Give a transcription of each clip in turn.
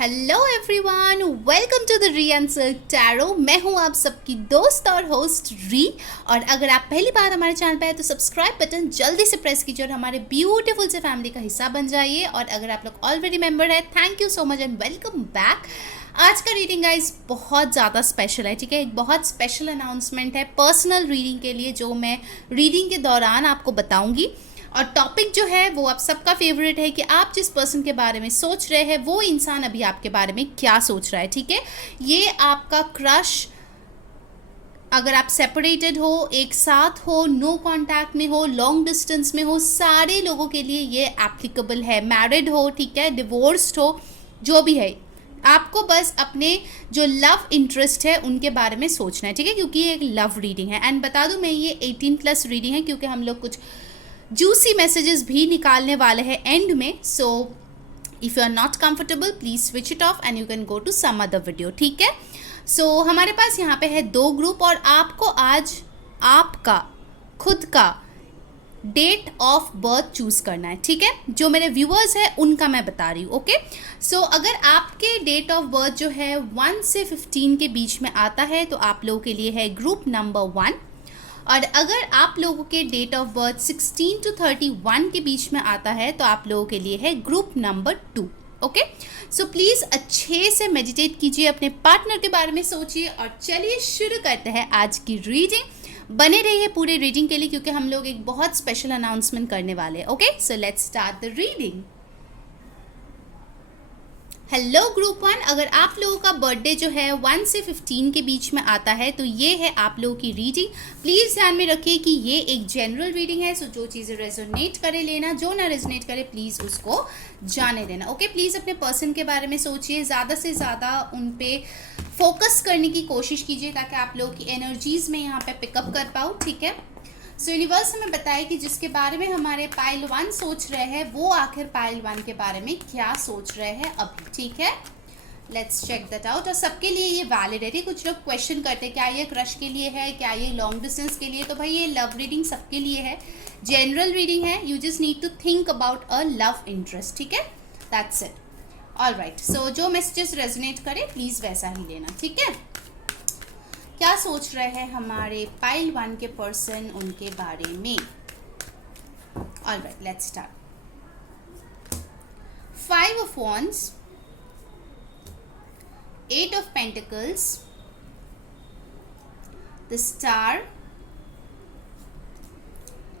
Hello everyone, welcome to the re answer tarot. मैं हूं आप सबकी दोस्त और होस्ट री। और अगर आप पहली बार हमारे चैनल पे आए तो सब्सक्राइब बटन जल्दी से प्रेस कीजिए और हमारे ब्यूटीफुल से फैमिली का हिस्सा बन जाइए। और अगर आप लोग ऑलरेडी मेंबर है, thank you so much and welcome back. आज का रीडिंग गाइज बहुत ज़्यादा स्पेशल है, ठीक है। एक बहुत स्पेशल अनाउंसमेंट है पर्सनल रीडिंग के लिए, जो मैं रीडिंग के दौरान आपको बताऊंगी। और टॉपिक जो है वो आप सबका फेवरेट है कि आप जिस पर्सन के बारे में सोच रहे हैं वो इंसान अभी आपके बारे में क्या सोच रहा है, ठीक है। ये आपका क्रश, अगर आप सेपरेटेड हो, एक साथ हो, नो कांटेक्ट में हो, लॉन्ग डिस्टेंस में हो, सारे लोगों के लिए ये एप्लीकेबल है। मैरिड हो, ठीक है, डिवोर्स्ड हो, जो भी है, आपको बस अपने जो लव इंटरेस्ट है उनके बारे में सोचना है, ठीक है, क्योंकि ये एक लव रीडिंग है। एंड बता दूं मैं, ये 18+ रीडिंग है क्योंकि हम लोग कुछ जूसी मैसेजेस भी निकालने वाले हैं एंड में। So if you are not comfortable please switch it off and you can go to some other video, ठीक है। सो हमारे पास यहाँ पे है 2 ग्रुप और आपको आज आपका खुद का डेट ऑफ बर्थ चूज़ करना है, ठीक है। जो मेरे व्यूअर्स हैं उनका मैं बता रही हूँ, ओके। सो अगर आपके डेट ऑफ बर्थ जो है 1 से 15 के बीच में आता है तो आप लोगों के लिए है ग्रुप नंबर 1। और अगर आप लोगों के डेट ऑफ बर्थ 16 to 31 के बीच में आता है तो आप लोगों के लिए है group number 2, okay. So please अच्छे से मेडिटेट कीजिए, अपने पार्टनर के बारे में सोचिए और चलिए शुरू करते हैं आज की रीडिंग। बने रहिए पूरे रीडिंग के लिए क्योंकि हम लोग एक बहुत स्पेशल अनाउंसमेंट करने वाले हैं, okay. So let's start the reading. Hello group 1, अगर आप लोगों का बर्थडे जो है 1 से 15 के बीच में आता है तो ये है आप लोगों की रीडिंग। प्लीज़ ध्यान में रखिए कि ये एक जनरल रीडिंग है, सो जो चीज़ें रेजोनेट करे लेना, जो ना रेजोनेट करे प्लीज़ उसको जाने देना, ओके। प्लीज़ अपने पर्सन के बारे में सोचिए, ज़्यादा से ज़्यादा उन पे फोकस करने की कोशिश कीजिए ताकि आप लोगों की एनर्जीज़ में यहाँ पे पिकअप कर पाऊँ, ठीक है। सो यूनिवर्स हमें बताए कि जिसके बारे में हमारे पाइल 1 सोच रहे हैं वो आखिर पाइल 1 के बारे में क्या सोच रहे हैं अभी, ठीक है। Let's check that out. और सबके लिए ये वैलिड है। कुछ लोग क्वेश्चन करते हैं क्या ये क्रश के लिए है, क्या ये लॉन्ग डिस्टेंस के लिए, तो भाई ये लव रीडिंग सबके लिए है, जनरल रीडिंग है। You just need to think about a love interest, ठीक है, दैट्स इट। ऑलराइट, सो जो मैसेजेस रेजोनेट करे प्लीज़ वैसा ही लेना, ठीक है। क्या सोच रहे हैं हमारे पाइल 1 के पर्सन उनके बारे में। Alright, let's start. 5 of Wands, 8 of Pentacles, the Star,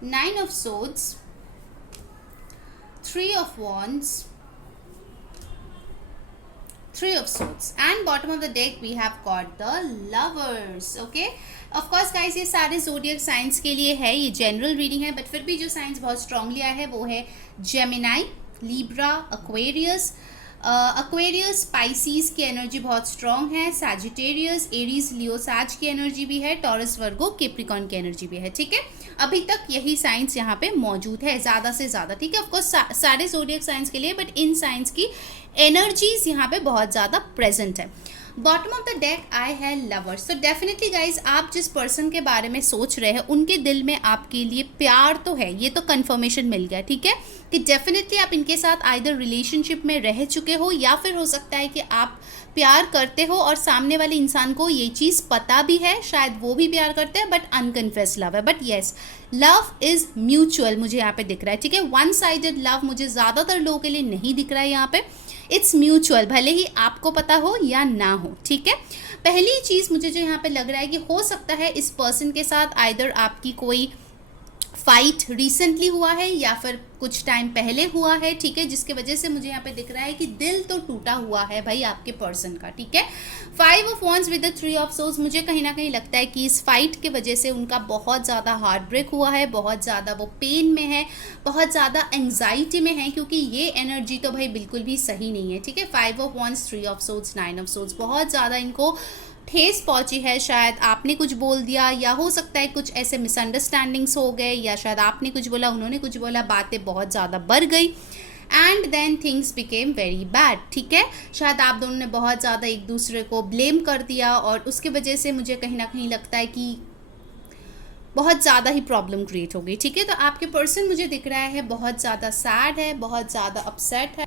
9 of Swords, 3 of Wands, 3 of Swords, and bottom of the deck we have got the Lovers, okay। of course guys, ये सारे zodiac signs के लिए है, ये general reading है, but फिर भी जो signs बहुत strongly आया है वो है Gemini, Libra, Aquarius। Aquarius, Pisces की एनर्जी बहुत स्ट्रॉन्ग है, Sagittarius, Aries, Leo, Sag की एनर्जी भी है, Taurus, Virgo, Capricorn की एनर्जी भी है, ठीक है। अभी तक यही साइंस यहाँ पे मौजूद है ज़्यादा से ज़्यादा, ठीक है। ऑफकोर्स सारे जोडियक साइंस के लिए, बट इन साइंस की एनर्जीज यहाँ पे बहुत ज़्यादा प्रेजेंट है। बॉटम ऑफ द डेक आई है लवर्स। तो डेफिनेटली गाइज, आप जिस पर्सन के बारे में सोच रहे हैं उनके दिल में आपके लिए प्यार तो है, ये तो कंफर्मेशन मिल गया, ठीक है, कि डेफिनेटली आप इनके साथ आइदर रिलेशनशिप में रह चुके हो या फिर हो सकता है कि आप प्यार करते हो और सामने वाले इंसान को ये चीज़ पता भी है, शायद वो भी प्यार करते हैं बट अनकन्फेस लव है। But yes, love is mutual मुझे यहाँ पे दिख रहा है, ठीक है। वन साइडेड लव मुझे ज़्यादातर लोगों के लिए नहीं दिख रहा है यहाँ पे। इट्स म्यूचुअल, भले ही आपको पता हो या ना हो, ठीक है। पहली चीज़ मुझे जो यहाँ पे लग रहा है कि हो सकता है इस पर्सन के साथ आइदर आपकी कोई फाइट रिसेंटली हुआ है या फिर कुछ टाइम पहले हुआ है, ठीक है, जिसके वजह से मुझे यहाँ पे दिख रहा है कि दिल तो टूटा हुआ है भाई आपके पर्सन का, ठीक है। 5 of Wands with the 3 of Swords, मुझे कहीं ना कहीं लगता है कि इस फाइट के वजह से उनका बहुत ज़्यादा हार्ट ब्रेक हुआ है, बहुत ज़्यादा वो पेन में है, बहुत ज़्यादा एंग्जाइटी में है, क्योंकि ये एनर्जी तो भाई बिल्कुल भी सही नहीं है, ठीक है। 5 of Wands, 3 of Swords, 9 of Swords, बहुत ज़्यादा इनको ठेस पहुंची है। शायद आपने कुछ बोल दिया या हो सकता है कुछ ऐसे मिसअंडरस्टैंडिंग्स हो गए, या शायद आपने कुछ बोला उन्होंने कुछ बोला, बातें बहुत ज़्यादा बढ़ गई and then things became very bad, ठीक है। शायद आप दोनों ने बहुत ज़्यादा एक दूसरे को ब्लेम कर दिया और उसके वजह से मुझे कहीं ना कहीं लगता है कि बहुत ज़्यादा ही प्रॉब्लम क्रिएट हो गई, ठीक है। तो आपके पर्सन मुझे दिख रहा है बहुत ज़्यादा सैड है, बहुत ज़्यादा अपसेट है,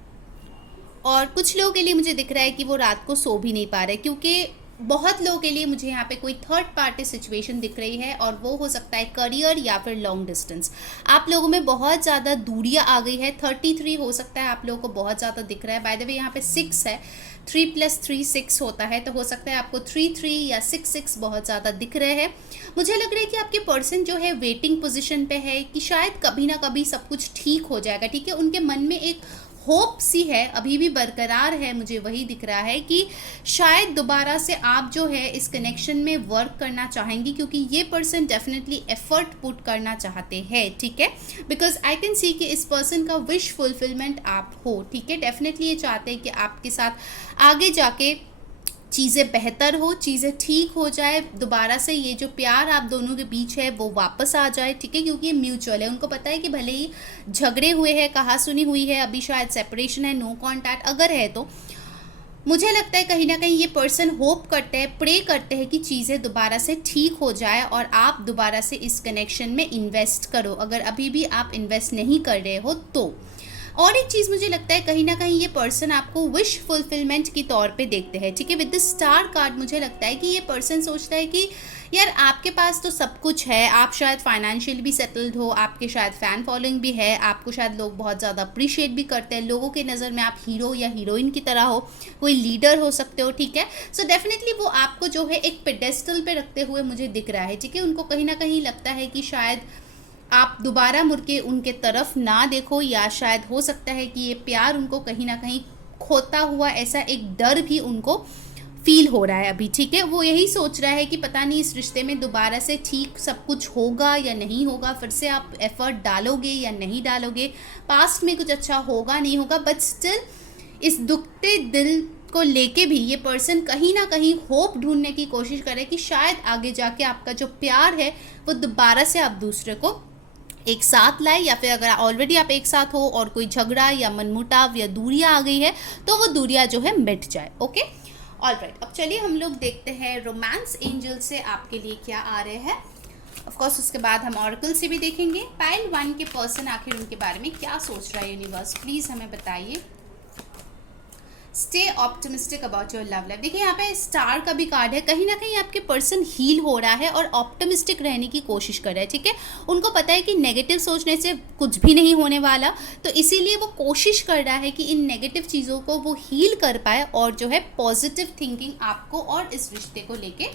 और कुछ लोगों के लिए मुझे दिख रहा है कि वो रात को सो भी नहीं पा रहे, क्योंकि बहुत लोगों के लिए मुझे यहाँ पे कोई थर्ड पार्टी सिचुएशन दिख रही है, और वो हो सकता है करियर या फिर लॉन्ग डिस्टेंस। आप लोगों में बहुत ज़्यादा दूरियाँ आ गई है। 33 हो सकता है आप लोगों को बहुत ज़्यादा दिख रहा है। बाय द वे यहाँ पे 6 है, 3 + 3 6 होता है, तो हो सकता है आपको 3 या 6 बहुत ज़्यादा दिख रहे हैं। मुझे लग रहा है कि आपके पर्सन जो है वेटिंग पोजीशन पे है कि शायद कभी ना कभी सब कुछ ठीक हो जाएगा, ठीक है। उनके मन में एक होप सी है, अभी भी बरकरार है, मुझे वही दिख रहा है कि शायद दोबारा से आप जो है इस कनेक्शन में वर्क करना चाहेंगी, क्योंकि ये पर्सन डेफिनेटली एफर्ट पुट करना चाहते हैं, ठीक है। बिकॉज आई कैन सी कि इस पर्सन का विश फुलफिलमेंट आप हो, ठीक है। डेफिनेटली ये चाहते हैं कि आपके साथ आगे जाके चीज़ें बेहतर हो, चीज़ें ठीक हो जाए, दोबारा से ये जो प्यार आप दोनों के बीच है वो वापस आ जाए, ठीक है। क्योंकि ये म्यूचुअल है, उनको पता है कि भले ही झगड़े हुए हैं, कहा सुनी हुई है, अभी शायद सेपरेशन है, नो कॉन्टैक्ट अगर है, तो मुझे लगता है कहीं ना कहीं ये पर्सन होप करते हैं, प्रे करते हैं कि चीज़ें दोबारा से ठीक हो जाए और आप दोबारा से इस कनेक्शन में इन्वेस्ट करो, अगर अभी भी आप इन्वेस्ट नहीं कर रहे हो तो। और एक चीज़ मुझे लगता है कहीं ना कहीं ये पर्सन आपको विश फुलफिलमेंट के तौर पे देखते हैं, ठीक है। विद द स्टार कार्ड मुझे लगता है कि ये पर्सन सोचता है कि यार आपके पास तो सब कुछ है, आप शायद फाइनेंशियल भी सेटल्ड हो, आपके शायद फ़ैन फॉलोइंग भी है, आपको शायद लोग बहुत ज़्यादा अप्रिशिएट भी करते हैं, लोगों के नज़र में आप हीरो या हीरोइन की तरह हो, कोई लीडर हो सकते हो, ठीक है। सो डेफिनेटली वो आपको जो है एक पेडेस्टल पे रखते हुए मुझे दिख रहा है, ठीक है। उनको कहीं ना कहीं लगता है कि शायद आप दोबारा मुड़ के उनके तरफ ना देखो, या शायद हो सकता है कि ये प्यार उनको कहीं ना कहीं खोता हुआ ऐसा एक डर भी उनको फील हो रहा है अभी, ठीक है। वो यही सोच रहा है कि पता नहीं इस रिश्ते में दोबारा से ठीक सब कुछ होगा या नहीं होगा, फिर से आप एफर्ट डालोगे या नहीं डालोगे, पास्ट में कुछ अच्छा होगा नहीं होगा, बट स्टिल इस दुखते दिल को लेके भी ये पर्सन कहीं ना कहीं होप ढूंढने की कोशिश करे कि शायद आगे जाके आपका जो प्यार है वो दोबारा से आप दूसरे को एक साथ लाए, या फिर अगर ऑलरेडी आप एक साथ हो और कोई झगड़ा या मनमुटाव या दूरियां आ गई है तो वो दूरियां जो है मिट जाए, ओके। ऑलराइट, अब चलिए हम लोग देखते हैं रोमांस एंजल से आपके लिए क्या आ रहे हैं। ऑफ कोर्स उसके बाद हम ऑरेकल से भी देखेंगे। पाइल 1 के पर्सन आखिर उनके बारे में क्या सोच रहा है यूनिवर्स, प्लीज़ हमें बताइए। Stay optimistic about your love life. देखिए यहाँ पे स्टार का भी कार्ड है, कहीं ना कहीं आपके पर्सन हील हो रहा है और ऑप्टिमिस्टिक रहने की कोशिश कर रहा है, ठीक है। उनको पता है कि नेगेटिव सोचने से कुछ भी नहीं होने वाला, तो इसीलिए वो कोशिश कर रहा है कि इन नेगेटिव चीज़ों को वो हील कर पाए और जो है पॉजिटिव थिंकिंग आपको और इस रिश्ते को लेके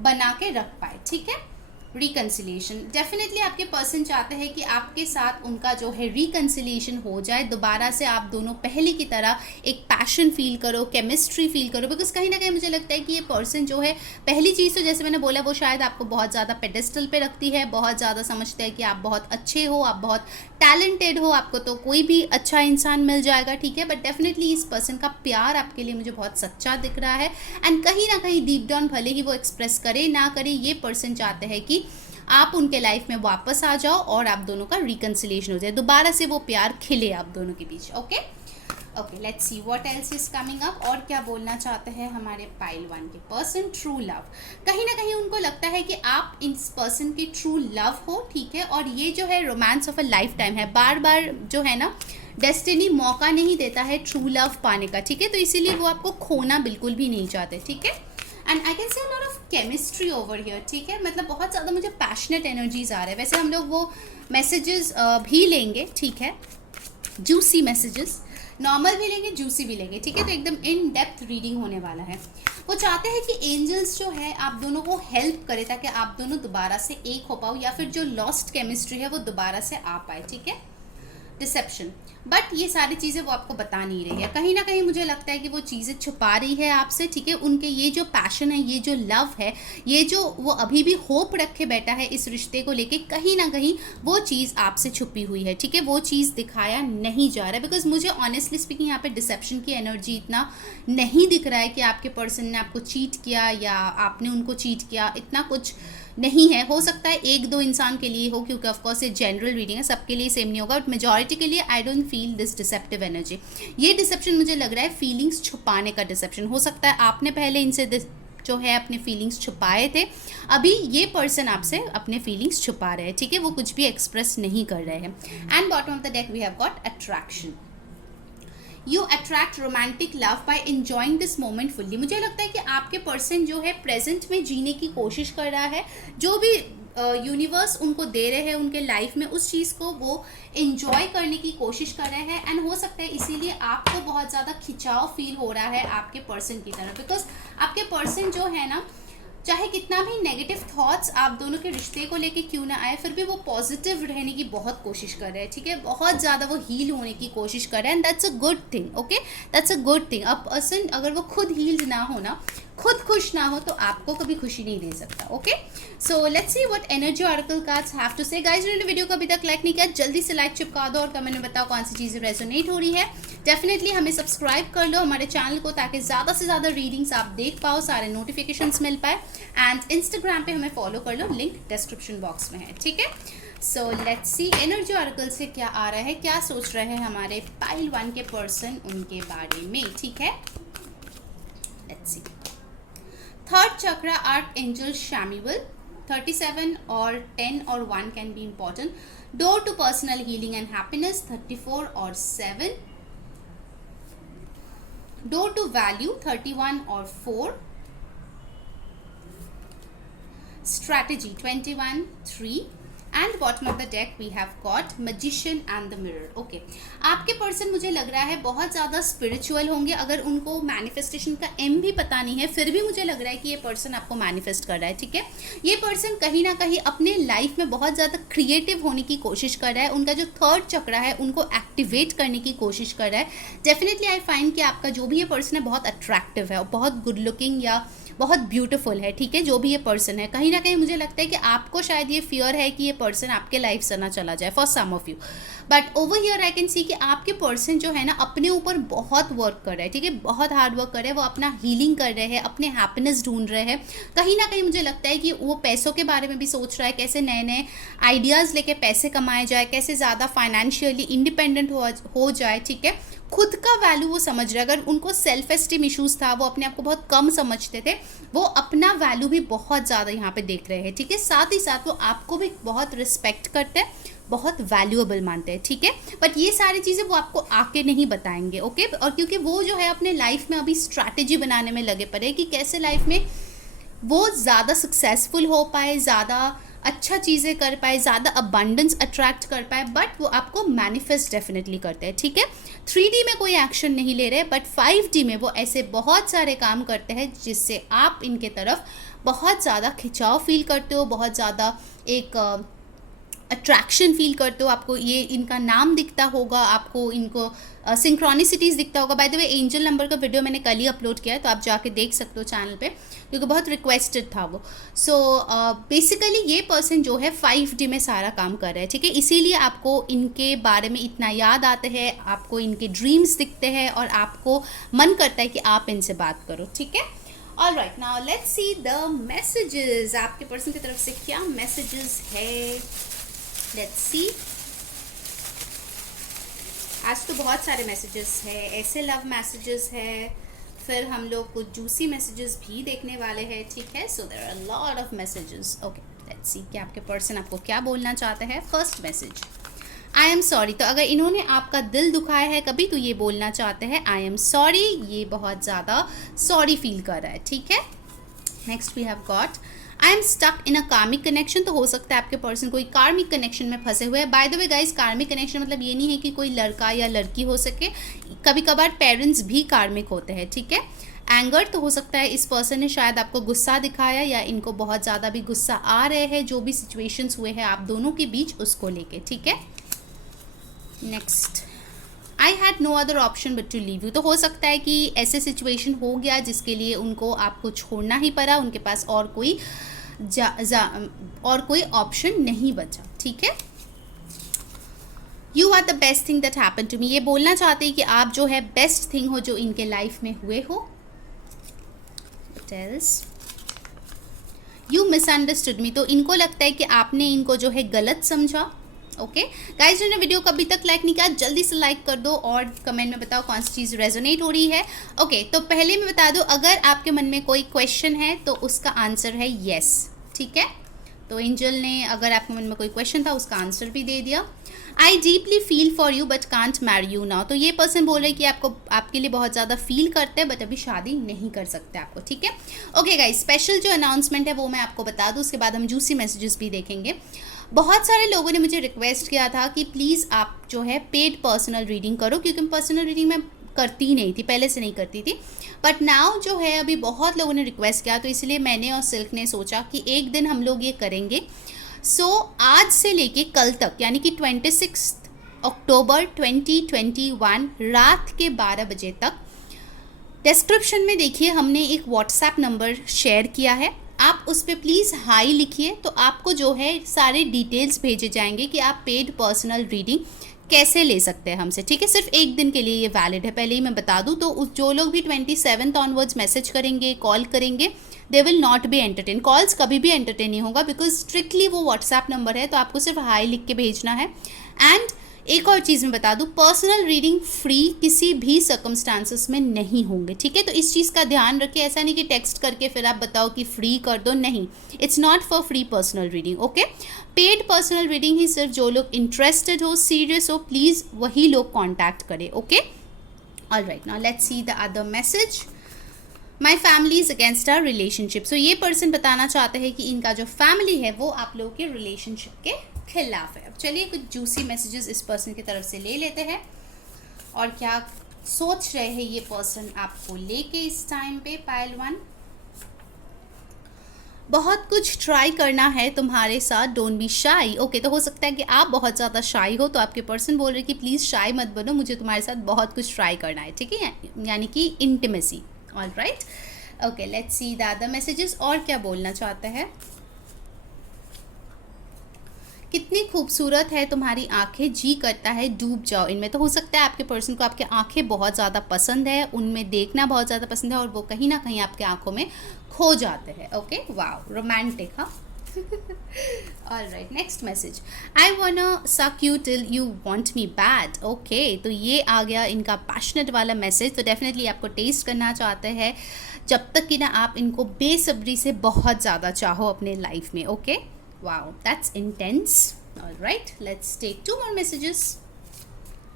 बना के रख पाए, ठीक है। रिकन्सिलिएशन, डेफिनेटली आपके पर्सन चाहते हैं कि आपके साथ उनका जो है रिकन्सिलिएशन हो जाए, दोबारा से आप दोनों पहले की तरह एक पैशन फील करो, केमिस्ट्री फील करो। बिकॉज कहीं ना कहीं मुझे लगता है कि ये पर्सन जो है, पहली चीज़ तो जैसे मैंने बोला, वो शायद आपको बहुत ज़्यादा पेडेस्टल पे रखती है, बहुत ज़्यादा समझते हैं कि आप बहुत अच्छे हो, आप बहुत टैलेंटेड हो, आपको तो कोई भी अच्छा इंसान मिल जाएगा, ठीक है। बट डेफिनेटली इस पर्सन का प्यार आपके लिए मुझे बहुत सच्चा दिख रहा है, एंड कहीं ना कहीं डीप डाउन भले ही वो एक्सप्रेस करे ना करे, ये पर्सन चाहते हैं कि आप उनके लाइफ में वापस आ जाओ और आप दोनों का रिकन्सिलिएशन हो जाए, दोबारा से वो प्यार खिले आप दोनों के बीच, okay. Okay, let's see what else is coming up, और क्या बोलना चाहते हैं हमारे पाइल 1 के पर्सन। ट्रू लव, कहीं ना कहीं उनको लगता है कि आप इस पर्सन की ट्रू लव हो, ठीक है। और ये जो है romance of a life time है, बार बार जो है ना डेस्टिनी मौका नहीं देता है ट्रू लव पाने का, ठीक है। तो इसीलिए वो आपको खोना बिल्कुल भी नहीं चाहते, ठीक है। And I can C a lot of chemistry over here, ठीक है। मतलब बहुत ज़्यादा मुझे पैशनेट एनर्जीज आ रहे हैं। वैसे हम लोग वो मैसेजेस भी लेंगे, ठीक है, जूसी मैसेजेस, नॉर्मल भी लेंगे, जूसी भी लेंगे, ठीक है। तो एकदम इन डेप्थ रीडिंग होने वाला है। वो चाहते हैं कि एंजल्स जो है आप दोनों को हेल्प करे ताकि आप दोनों दोबारा से एक हो पाओ, या फिर जो लॉस्ट केमिस्ट्री है वो दोबारा से आ पाए, ठीक है। डिसेप्शन, बट ये सारी चीज़ें वो आपको बता नहीं रही है, कहीं ना कहीं मुझे लगता है कि वो चीज़ें छुपा रही है आपसे, ठीक है। उनके ये जो पैशन है, ये जो लव है, ये जो वो अभी भी होप रखे बैठा है इस रिश्ते को लेके, कहीं ना कहीं वो चीज़ आपसे छुपी हुई है, ठीक है। वो चीज़ दिखाया नहीं जा रहा है, बिकॉज मुझे ऑनेस्टली स्पीकिंग यहाँ पे डिसेप्शन की एनर्जी इतना नहीं दिख रहा है कि आपके पर्सन ने आपको चीट किया या आपने उनको चीट किया, इतना कुछ नहीं है। हो सकता है 1-2 इंसान के लिए हो, क्योंकि ऑफकोर्स ये जनरल रीडिंग है, सबके लिए सेम नहीं होगा, बट मेजॉरिटी के लिए I don't feel this deceptive energy. ये डिसेप्शन मुझे लग रहा है फीलिंग्स छुपाने का डिसेप्शन। हो सकता है आपने पहले इनसे जो है अपने फीलिंग्स छुपाए थे, अभी ये पर्सन आपसे अपने फीलिंग्स छुपा रहे हैं, ठीक है। वो कुछ भी एक्सप्रेस नहीं कर रहे हैं। And bottom of the deck we have got attraction. You attract romantic love by enjoying this moment fully. मुझे लगता है कि आपके पर्सन जो है प्रेजेंट में जीने की कोशिश कर रहा है, जो भी यूनिवर्स उनको दे रहे हैं उनके लाइफ में, उस चीज़ को वो एंजॉय करने की कोशिश कर रहे हैं। एंड हो सकता है इसीलिए आपको बहुत ज़्यादा खिंचाव फील हो रहा है आपके पर्सन की तरफ, बिकॉज आपके पर्सन जो है ना, चाहे कितना भी नेगेटिव थॉट्स आप दोनों के रिश्ते को लेके क्यों ना आए, फिर भी वो पॉजिटिव रहने की बहुत कोशिश कर रहे हैं, ठीक है। बहुत ज़्यादा वो हील होने की कोशिश कर रहे हैं, and that's a good thing, okay, that's a good thing. अब पर्सन अगर वो खुद हील्ड ना हो ना, खुद खुश ना हो, तो आपको कभी खुशी नहीं दे सकता, okay. So let's see what energy oracle cards have to say. Guys, जिन्होंने वीडियो को अभी तक लाइक नहीं किया, जल्दी से लाइक चिपका दो और कमेंट में बताओ कौन सी चीज़ें रेजोनेट हो रही है। डेफिनेटली हमें सब्सक्राइब कर लो हमारे चैनल को, ताकि ज़्यादा से ज़्यादा रीडिंग्स आप देख पाओ, सारे नोटिफिकेशंस मिल पाए। एंड इंस्टाग्राम पे हमें फॉलो कर लो, लिंक डिस्क्रिप्शन बॉक्स में है, ठीक है। सो लेट्स सी एनर्जी ऑरेकल से क्या आ रहा है, क्या सोच रहे हैं हमारे पाइल 1 के पर्सन उनके बारे में, ठीक है। Let's see. Third chakra archangel Samuel, 37 और 10 और 1 can be important. Door to personal healing and happiness, 34 और 7। डोर टू वैल्यू, 31 और 4। Strategy, 21, 3। And bottom of the deck we have got magician and the mirror, okay. आपके person मुझे लग रहा है बहुत ज़्यादा स्पिरिचुअल होंगे। अगर उनको मैनिफेस्टेशन का एम भी पता नहीं है, फिर भी मुझे लग रहा है कि ये पर्सन आपको मैनिफेस्ट कर रहा है, ठीक है। ये पर्सन कहीं ना कहीं अपने लाइफ में बहुत ज़्यादा क्रिएटिव होने की कोशिश कर रहा है। उनका जो थर्ड चक्रा है उनको एक्टिवेट करने की कोशिश कर रहा है। डेफिनेटली आई फाइंड कि आपका जो भी ये पर्सन है बहुत अट्रैक्टिव है और बहुत गुड लुकिंग या बहुत ब्यूटीफुल है, ठीक है। जो भी ये पर्सन है, कहीं ना कहीं मुझे लगता है कि आपको शायद ये फियर है कि ये पर्सन आपके लाइफ से ना चला जाए, for some of you. But over here I can see कि आपके पर्सन जो है ना अपने ऊपर बहुत वर्क कर रहे हैं, ठीक है, बहुत हार्ड वर्क कर रहे हैं। वो अपना हीलिंग कर रहे हैं, अपने हैप्पीनेस ढूंढ रहे हैं। कहीं ना कहीं मुझे लगता है कि वो पैसों के बारे में भी सोच रहा है, कैसे नए नए आइडियाज़ लेके पैसे कमाए जाए, कैसे ज़्यादा फाइनेंशियली इंडिपेंडेंट हो जाए, ठीक है। खुद का वैल्यू वो समझ रहे हैं। अगर उनको सेल्फ एस्टीम इश्यूज़ था, वो अपने आप को बहुत कम समझते थे, वो अपना वैल्यू भी बहुत ज़्यादा यहाँ पे देख रहे हैं, ठीक है। साथ ही साथ वो आपको भी बहुत रिस्पेक्ट करते हैं, बहुत वैल्यूएबल मानते हैं, ठीक है। बट ये सारी चीज़ें वो आपको आके नहीं बताएंगे, ओके। और क्योंकि वो जो है अपने लाइफ में अभी स्ट्रैटेजी बनाने में लगे पड़े कि कैसे लाइफ में वो ज़्यादा सक्सेसफुल हो पाए, ज़्यादा अच्छा चीज़ें कर पाए, ज़्यादा अबंडेंस अट्रैक्ट कर पाए। बट वो आपको मैनिफेस्ट डेफिनेटली करते हैं, ठीक है। 3D में कोई एक्शन नहीं ले रहे, बट 5D में वो ऐसे बहुत सारे काम करते हैं जिससे आप इनके तरफ बहुत ज़्यादा खिंचाव फील करते हो, बहुत ज़्यादा एक अट्रैक्शन फील करते हो। आपको ये इनका नाम दिखता होगा, आपको इनको सिंक्रोनिसिटीज़ दिखता होगा। By the way, angel number का वीडियो मैंने कल ही अपलोड किया है, तो आप जाके देख सकते हो चैनल पे, क्योंकि बहुत रिक्वेस्टेड था वो। सो बेसिकली ये पर्सन जो है 5D में सारा काम कर रहा है, ठीक है। इसीलिए आपको इनके बारे में इतना याद आते हैं, आपको इनके ड्रीम्स दिखते हैं और आपको मन करता है कि आप इनसे बात करो, ठीक है। All right, now let's see the messages. आपके पर्सन की तरफ से क्या मैसेजेस है, लेट्स सी। आज तो बहुत सारे मैसेजेस है, ऐसे लव मैसेजेस है, फिर हम लोग कुछ जूसी मैसेजेस भी देखने वाले हैं, ठीक है। So there are a lot of messages, okay. Let's see कि आपके पर्सन आपको क्या बोलना चाहते हैं। First message, I am sorry. तो अगर इन्होंने आपका दिल दुखाया है कभी, तो ये बोलना चाहते हैं आई एम सॉरी। ये बहुत ज़्यादा सॉरी फील कर रहा है, ठीक है। Next we have got I am stuck in a karmic connection. तो हो सकता है आपके पर्सन कोई कार्मिक कनेक्शन में फंसे हुए हैं। By the way guys, karmic connection मतलब ये नहीं है कि कोई लड़का या लड़की हो सके, कभी कभार पेरेंट्स भी कार्मिक होते हैं, ठीक है। एंगर, तो हो सकता है इस पर्सन ने शायद आपको गुस्सा दिखाया या इनको बहुत ज़्यादा भी गुस्सा आ रहे हैं, जो भी सिचुएशंस हुए हैं आप दोनों के बीच उसको लेके, ठीक है। Next, I had no other option but to leave you. तो हो सकता है कि ऐसे सिचुएशन हो गया जिसके लिए उनको आपको छोड़ना ही पड़ा, उनके पास और कोई ऑप्शन नहीं बचा, ठीक है। You are the best thing that happen to me. ये बोलना चाहते हैं कि आप जो है बेस्ट थिंग हो जो इनके लाइफ में हुए हो। यू मिसअंडरस्टूड मी। तो इनको लगता है कि आपने इनको जो है गलत समझा, ओके। गाइस, जिन्होंने वीडियो को अभी तक लाइक नहीं किया, जल्दी से लाइक कर दो और कमेंट में बताओ कौन सी चीज़ रेजोनेट हो रही है, ओके। तो पहले मैं बता दूं, अगर आपके मन में कोई क्वेश्चन है तो उसका आंसर है येस, ठीक है। तो एंजल ने अगर आपके मन में कोई क्वेश्चन था उसका आंसर भी दे दिया। I deeply feel for you but can't marry you now, तो ये पर्सन बोल रहे हैं कि आपको आपके लिए बहुत ज़्यादा फील करते हैं बट अभी शादी नहीं कर सकते आपको, ठीक है। ओके गाइस, स्पेशल जो अनाउंसमेंट है वो मैं आपको बता दूँ, उसके बाद हम जूसी मैसेजेस भी देखेंगे। बहुत सारे लोगों ने मुझे रिक्वेस्ट किया था कि प्लीज़ आप जो है पेड पर्सनल रीडिंग करो, क्योंकि पर्सनल रीडिंग मैं करती ही नहीं थी, पहले से नहीं करती थी, बट नाउ जो है अभी बहुत लोगों ने रिक्वेस्ट किया, तो इसलिए मैंने और सिल्क ने सोचा कि एक दिन हम लोग ये करेंगे। सो आज से लेके कल तक, यानी कि 26 अक्टूबर 2021 रात के 12 बजे तक, डिस्क्रिप्शन में देखिए हमने एक व्हाट्सएप नंबर शेयर किया है, आप उस पर प्लीज़ हाई लिखिए, तो आपको जो है सारे डिटेल्स भेजे जाएंगे कि आप पेड पर्सनल रीडिंग कैसे ले सकते हैं हमसे, ठीक है। सिर्फ एक दिन के लिए ये वैलिड है, पहले ही मैं बता दूं। तो जो लोग भी 27 ऑनवर्ड्स मैसेज करेंगे, कॉल करेंगे, they will not be entertain, calls कभी भी एंटरटेन नहीं होगा, बिकॉज स्ट्रिक्टली वो व्हाट्सएप नंबर है, तो आपको सिर्फ हाई लिख के भेजना है। एंड एक और चीज़ मैं बता दूं, पर्सनल रीडिंग फ्री किसी भी सर्कमस्टांसेस में नहीं होंगे, ठीक है। तो इस चीज़ का ध्यान रखिए, ऐसा नहीं कि टेक्स्ट करके फिर आप बताओ कि फ्री कर दो, नहीं, it's not for free personal reading, okay. Paid personal reading ही सिर्फ जो लोग इंटरेस्टेड हो, सीरियस हो, प्लीज़ वही लोग कॉन्टैक्ट करें, okay. Alright, now let's see the other message. My family is against our relationship, so ये पर्सन बताना चाहते हैं कि इनका जो फैमिली है वो आप लोगों के रिलेशनशिप के खिलाफ है। अब चलिए कुछ जूसी मैसेजेस इस पर्सन की तरफ से ले लेते हैं, और क्या सोच रहे हैं ये पर्सन आपको लेके इस टाइम पे। पाइल 1, बहुत कुछ ट्राई करना है तुम्हारे साथ, डोंट बी शाई। ओके, तो हो सकता है कि आप बहुत ज़्यादा शाई हो, तो आपके पर्सन बोल रहे कि प्लीज़ शाई मत बनो, मुझे तुम्हारे साथ बहुत कुछ ट्राई करना है, ठीक है, यानी कि intimacy. All right, okay, let's see the other messages, और क्या बोलना चाहते हैं। कितनी खूबसूरत है तुम्हारी आंखें, जी करता है डूब जाओ इनमें। तो हो सकता है आपके पर्सन को आपके आंखें बहुत ज़्यादा पसंद है, उनमें देखना बहुत ज़्यादा पसंद है, और वो कहीं ना कहीं आपके आंखों में खो जाते हैं। ओके, वाओ, रोमांटिक, हाँ। All right, next message. I wanna suck you till you want me bad. Okay, तो ये आ गया इनका पैशनेट वाला मैसेज, तो डेफिनेटली आपको टेस्ट करना चाहते हैं जब तक कि ना आप इनको बेसब्री से बहुत ज़्यादा चाहो अपने लाइफ में, okay. Wow, that's intense. All right, let's take 2 more messages.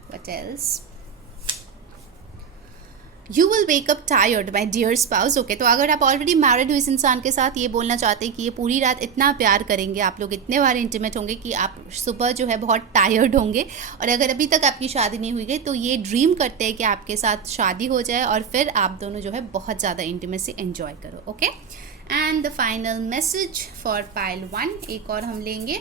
What else? You will wake up tired, my dear spouse. Okay, तो अगर आप ऑलरेडी मैरिड हो इस इंसान के साथ, ये बोलना चाहते हैं कि ये पूरी रात इतना प्यार करेंगे, आप लोग इतने बार इंटीमेट होंगे कि आप सुबह जो है बहुत टायर्ड होंगे। और अगर अभी तक आपकी शादी नहीं हुई गई तो ये ड्रीम करते हैं कि आपके साथ शादी हो जाए और फिर आप दोनों जो है बहुत ज़्यादा इंटीमेसी एंजॉय करो, okay. And the final message for pile 1, एक और हम लेंगे।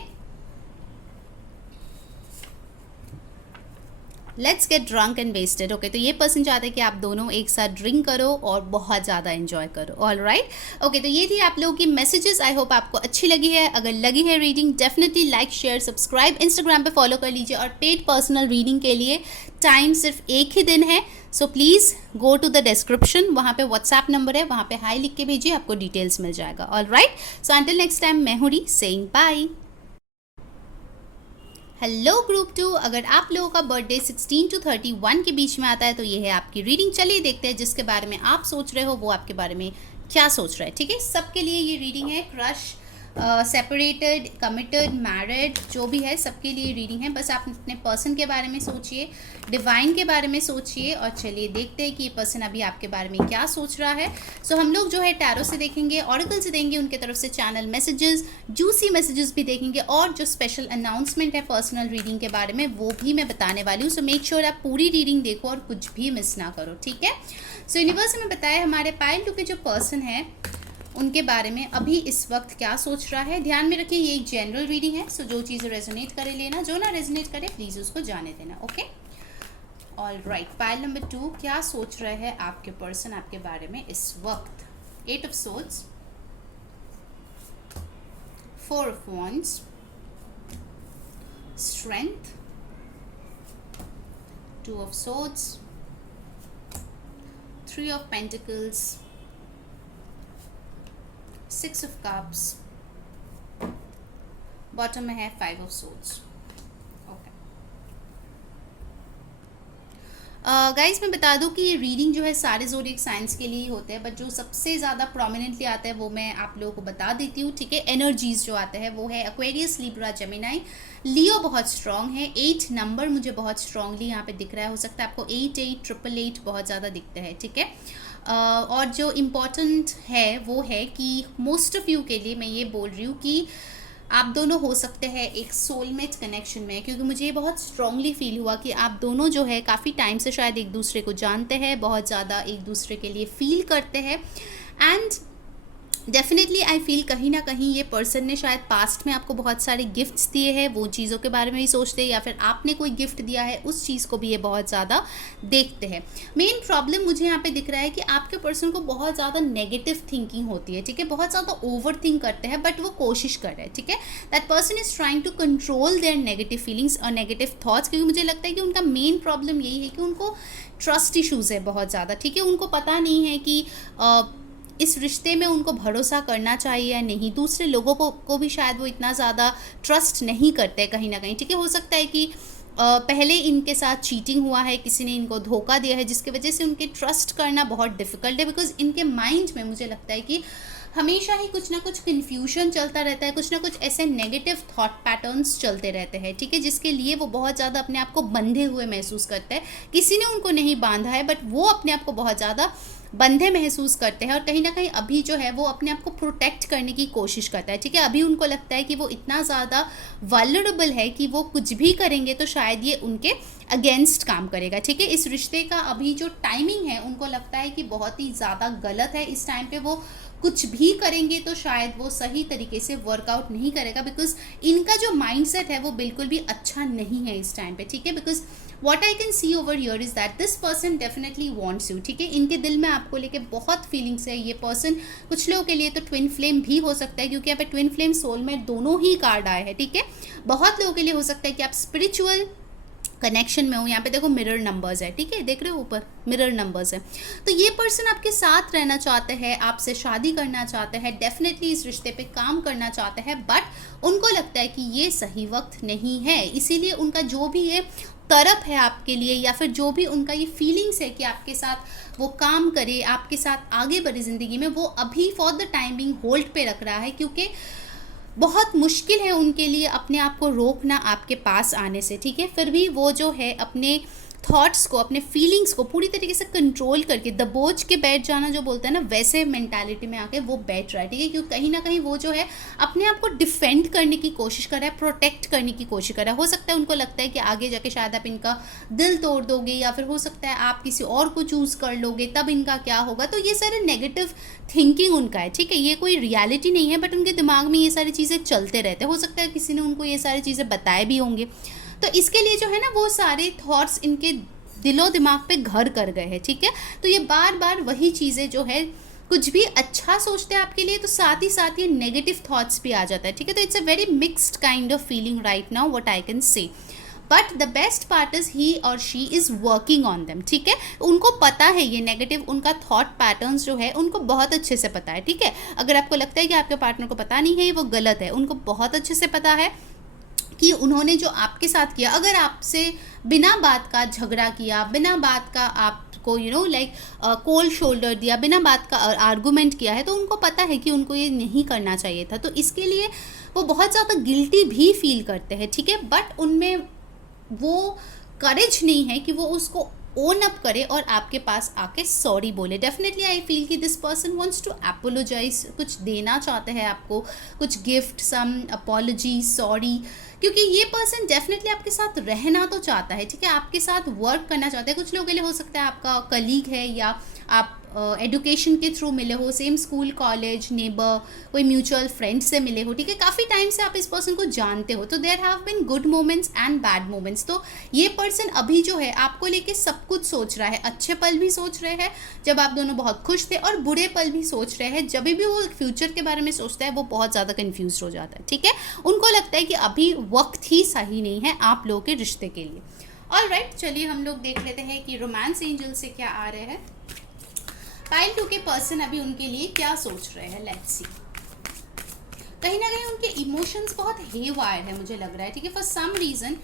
Let's get drunk and wasted. Okay, तो ये पर्सन चाहते हैं कि आप दोनों एक साथ ड्रिंक करो और बहुत ज़्यादा एंजॉय करो। ऑल राइट, ओके, तो ये थी आप लोगों की मैसेजेस। आई होप आपको अच्छी लगी है। अगर लगी है reading, definitely like, share, subscribe, Instagram पे फॉलो कर लीजिए। और पेड पर्सनल रीडिंग के लिए टाइम सिर्फ एक ही दिन है, so please go to the description, वहाँ पे व्हाट्सएप नंबर है, वहाँ पे हाई लिख के भेजिए, आपको डिटेल्स मिल जाएगा। All right, so until next time, मैं हूँ री सेइंग बाय। हेलो ग्रुप 2, अगर आप लोगों का बर्थडे 16 to 31 के बीच में आता है तो ये है आपकी रीडिंग। चलिए देखते हैं जिसके बारे में आप सोच रहे हो वो आपके बारे में क्या सोच रहा है, ठीक है। सबके लिए ये रीडिंग है, क्रश, सेपरेटेड, कमिटेड, मैरिड, जो भी है सबके लिए रीडिंग है। बस आप अपने पर्सन के बारे में सोचिए, डिवाइन के बारे में सोचिए, और चलिए देखते हैं कि ये पर्सन अभी आपके बारे में क्या सोच रहा है। सो हम लोग जो है टैरो से देखेंगे, ऑरेकल से देंगे, उनके तरफ से चैनल मैसेजेस, जूसी मैसेजेस भी देखेंगे, और जो स्पेशल अनाउंसमेंट है पर्सनल रीडिंग के बारे में वो भी मैं बताने वाली हूँ। सो मेक श्योर आप पूरी रीडिंग देखो और कुछ भी मिस ना करो, ठीक है। सो यूनिवर्स में बताया हमारे पाइल 2 के जो पर्सन है उनके बारे में अभी इस वक्त क्या सोच रहा है। ध्यान में रखिए ये एक जनरल रीडिंग है, सो जो चीज़ रेजोनेट करे लेना, जो ना रेजोनेट करे प्लीज़ उसको जाने देना, okay. All right, pile number 2, क्या सोच रहे हैं आपके पर्सन आपके बारे में इस वक्त। 8 of Swords, 4 of Wands, Strength, 2 of Swords, 3 of Pentacles, 6 of Cups, bottom में है 5 of Swords, ओके। गाइस मैं बता दूं कि ये रीडिंग जो है सारे ज़ोडिएक साइंस के लिए ही होते हैं, बट जो सबसे ज़्यादा प्रोमिनेंटली आता है वो मैं आप लोगों को बता देती हूँ, ठीक है। एनर्जीज जो आते हैं वो है एक्वेरियस, लिब्रा, जेमिनाई। लियो बहुत स्ट्रांग है। 8 नंबर मुझे बहुत स्ट्रांगली यहाँ पे दिख रहा है, हो सकता है आपको 8888 बहुत ज़्यादा दिखता है, ठीक है। और जो इम्पॉर्टेंट है वो है कि मोस्ट ऑफ यू के लिए मैं ये बोल रही हूँ कि आप दोनों हो सकते हैं एक सोलमेट कनेक्शन में, क्योंकि मुझे ये बहुत स्ट्रांगली फील हुआ कि आप दोनों जो है काफ़ी टाइम से शायद एक दूसरे को जानते हैं, बहुत ज़्यादा एक दूसरे के लिए फील करते हैं। एंड डेफिनेटली आई फील कहीं ना कहीं ये पर्सन ने शायद पास्ट में आपको बहुत सारे गिफ्ट्स दिए हैं, वो चीज़ों के बारे में भी सोचते हैं, या फिर आपने कोई गिफ्ट दिया है उस चीज़ को भी ये बहुत ज़्यादा देखते हैं। मेन प्रॉब्लम मुझे यहाँ पे दिख रहा है कि आपके पर्सन को बहुत ज़्यादा नेगेटिव थिंकिंग होती है, ठीक है। बहुत ज़्यादा ओवर थिंक करते हैं, बट वो कोशिश कर रहे हैं, ठीक है। That person is trying to control their negative feelings और नेगेटिव थॉट्स, क्योंकि मुझे लगता है कि उनका मेन प्रॉब्लम यही है कि उनको ट्रस्ट इशूज़ है बहुत ज़्यादा, ठीक है। उनको पता नहीं है कि इस रिश्ते में उनको भरोसा करना चाहिए या नहीं। दूसरे लोगों को भी शायद वो इतना ज़्यादा ट्रस्ट नहीं करते कहीं ना कहीं, ठीक है। हो सकता है कि पहले इनके साथ चीटिंग हुआ है, किसी ने इनको धोखा दिया है, जिसकी वजह से उनके ट्रस्ट करना बहुत डिफ़िकल्ट है। बिकॉज इनके माइंड में मुझे लगता है कि हमेशा ही कुछ ना कुछ कन्फ्यूजन चलता रहता है, कुछ ना कुछ ऐसे नेगेटिव थॉट पैटर्न्स चलते रहते हैं, ठीक है, जिसके लिए वो बहुत ज़्यादा अपने आप को बंधे हुए महसूस करते हैं। किसी ने उनको नहीं बांधा है, बट वो अपने आप को बहुत ज़्यादा बंधे महसूस करते हैं, और कहीं ना कहीं अभी जो है वो अपने आप को प्रोटेक्ट करने की कोशिश करता है, ठीक है। अभी उनको लगता है कि वो इतना ज़्यादा वल्नरेबल है कि वो कुछ भी करेंगे तो शायद ये उनके अगेंस्ट काम करेगा, ठीक है। इस रिश्ते का अभी जो टाइमिंग है उनको लगता है कि बहुत ही ज़्यादा गलत है। इस टाइम पे वो कुछ भी करेंगे तो शायद वो सही तरीके से वर्कआउट नहीं करेगा, बिकॉज इनका जो माइंडसेट है वो बिल्कुल भी अच्छा नहीं है इस टाइम पे, ठीक है। Because what I can C over here is that this person definitely wants you, ठीक है। इनके दिल में आपको लेके बहुत फीलिंग्स है। ये पर्सन कुछ लोगों के लिए तो ट्विन फ्लेम भी हो सकता है, क्योंकि यहाँ पे ट्विन फ्लेम, सोलमेट दोनों ही कार्ड आए हैं, ठीक है। बहुत लोगों के लिए हो सकता है कि आप स्पिरिचुअल कनेक्शन में हो। यहाँ पे देखो मिरर नंबर्स है, ठीक है, देख रहे हो ऊपर मिरर नंबर्स है। तो ये पर्सन आपके साथ रहना चाहते हैं, आपसे शादी करना चाहते हैं, डेफिनेटली इस रिश्ते पे काम करना चाहते हैं, बट उनको लगता है कि ये सही वक्त नहीं है। इसीलिए उनका जो भी ये तरफ है आपके लिए, या फिर जो भी उनका ये फीलिंग्स है कि आपके साथ वो काम करे, आपके साथ आगे बढ़े ज़िंदगी में, वो अभी फॉर द टाइमिंग होल्ड पे रख रहा है, क्योंकि बहुत मुश्किल है उनके लिए अपने आप को रोकना आपके पास आने से, ठीक है। फिर भी वो जो है अपने थॉट्स को, अपने फीलिंग्स को पूरी तरीके से कंट्रोल करके दबोच के बैठ जाना जो बोलते हैं ना, वैसे मेंटालिटी में आके वो बैठ रहा है, ठीक है। क्योंकि कहीं ना कहीं वो जो है अपने आप को डिफेंड करने की कोशिश कर रहा है, प्रोटेक्ट करने की कोशिश कर रहा है। हो सकता है उनको लगता है कि आगे जाके शायद आप इनका दिल तोड़ दोगे, या फिर हो सकता है आप किसी और को चूज़ कर लोगे, तब इनका क्या होगा। तो ये सारे नेगेटिव थिंकिंग उनका है, ठीक है। ये कोई रियलिटी नहीं है, बट उनके दिमाग में ये सारी चीज़ें चलते रहते हैं। हो सकता है किसी ने उनको ये सारी चीज़ें बताए भी होंगे, तो इसके लिए जो है ना वो सारे थॉट्स इनके दिलो दिमाग पे घर कर गए हैं, ठीक है। तो ये बार बार वही चीज़ें जो है, कुछ भी अच्छा सोचते हैं आपके लिए तो साथ ही साथ ये नेगेटिव थॉट्स भी आ जाता है, ठीक है। तो it's a very mixed kind of feeling right now, what I can say. But the best part is he और she is working on them, ठीक है। उनको पता है ये नेगेटिव उनका थॉट पैटर्न्स जो है उनको बहुत अच्छे से पता है, ठीक है। अगर आपको लगता है कि आपके पार्टनर को पता नहीं है, वो गलत है, उनको बहुत अच्छे से पता है कि उन्होंने जो आपके साथ किया, अगर आपसे बिना बात का झगड़ा किया, बिना बात का आपको लाइक कोल्ड शोल्डर दिया, बिना बात का आर्गूमेंट किया है, तो उनको पता है कि उनको ये नहीं करना चाहिए था। तो इसके लिए वो बहुत ज़्यादा गिल्टी भी फील करते हैं, ठीक है। बट उनमें वो करेज नहीं है कि वो उसको ओन अप करे और आपके पास आके सॉरी बोले। डेफिनेटली आई फील कि this person wants to apologise, कुछ देना चाहते हैं आपको, कुछ गिफ्ट, सम अपॉलॉजी, सॉरी, क्योंकि ये पर्सन डेफिनेटली आपके साथ रहना तो चाहता है, ठीक है, आपके साथ वर्क करना चाहता है। कुछ लोगों के लिए हो सकता है आपका कलीग है, या आप एडुकेशन के थ्रू मिले हो, सेम स्कूल, कॉलेज, नेबर, कोई म्यूचुअल फ्रेंड से मिले हो, ठीक है। काफ़ी टाइम से आप इस पर्सन को जानते हो, तो there have been good moments and bad moments. तो ये पर्सन अभी जो है आपको लेके सब कुछ सोच रहा है, अच्छे पल भी सोच रहे हैं जब आप दोनों बहुत खुश थे, और बुरे पल भी सोच रहे हैं। जब भी वो फ्यूचर के बारे में सोचता है वो बहुत ज़्यादा कन्फ्यूज हो जाता है, ठीक है। उनको लगता है कि अभी वक्त ही सही नहीं है आप लोगों के रिश्ते के लिए। ऑलराइट, चलिए हम लोग देख लेते हैं कि रोमांस एंजल से क्या आ रहे हैं। पाइल 2 के पर्सन अभी उनके लिए क्या सोच रहे हैं, लेट्स सी। कहीं ना कहीं उनके इमोशंस बहुत हेवायर है मुझे लग रहा है, ठीक है। फॉर सम रीज़न